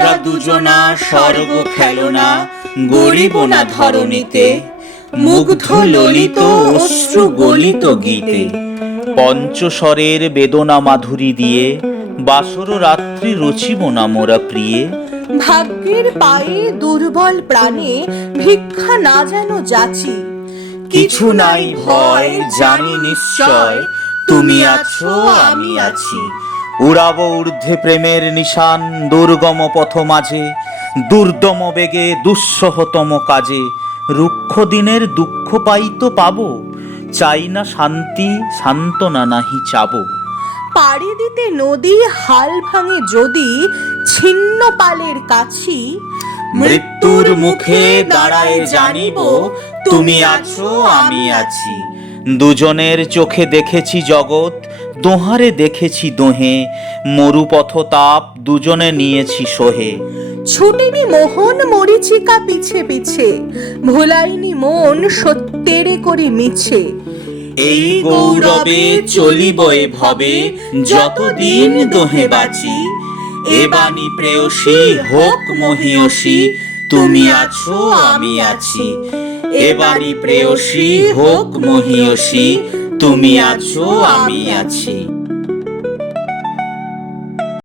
আমরা দুজনা স্বর্গ খেলনা গড়িব না ধরণীতে, মুগ্ধ ললিত অশ্রু গলিত গীতে। পঞ্চস্বরের বেদনা মাধুরী দিয়ে বাসর রাত্রি রচিব না মোরা প্রিয়ে। ভাগ্যের পায়ে দুর্বল প্রাণে ভিক্ষা না যেন যাচি। কিছু নাই ভয়, জানি নিশ্চয় তুমি আছো আমি আছি। উড়াবো ঊর্ধ্বে প্রেমের নিশান দুর্গম পথ মাঝে, দুর্দম বেগে দুঃসহতম কাজে। রুক্ষ দিনের দুঃখ পাইতো পাবো, চাই না শান্তি সান্ত্বনা নাহি চাবো। পাড়ি দিতে নদী হাল ভাঙে যদি ছিন্ন পালের কাছি। মৃত্যুর মুখে দাঁড়ায় জানিব তুমি আছো আমি আছি। দুজনের চোখে দেখেছি জগৎ, দোহারে দেখেছি দোহে। মরুপথ তাপ দুজনে নিয়েছি সহে। ছুটিনি মোহন মরিচিকা পিছে পিছে, ভোলাইনি মন সত্যেরে করে মিছে। এই গৌরবে চলিব এ ভবে, যতদিন দোহে বাঁচি। এ বাণী প্রেয়সী হোক মহিয়সী, তুমি আছো আমি আছি। এ বাণী প্রেয়সী হোক মহিয়সী, তুমি আছো আমি আছি।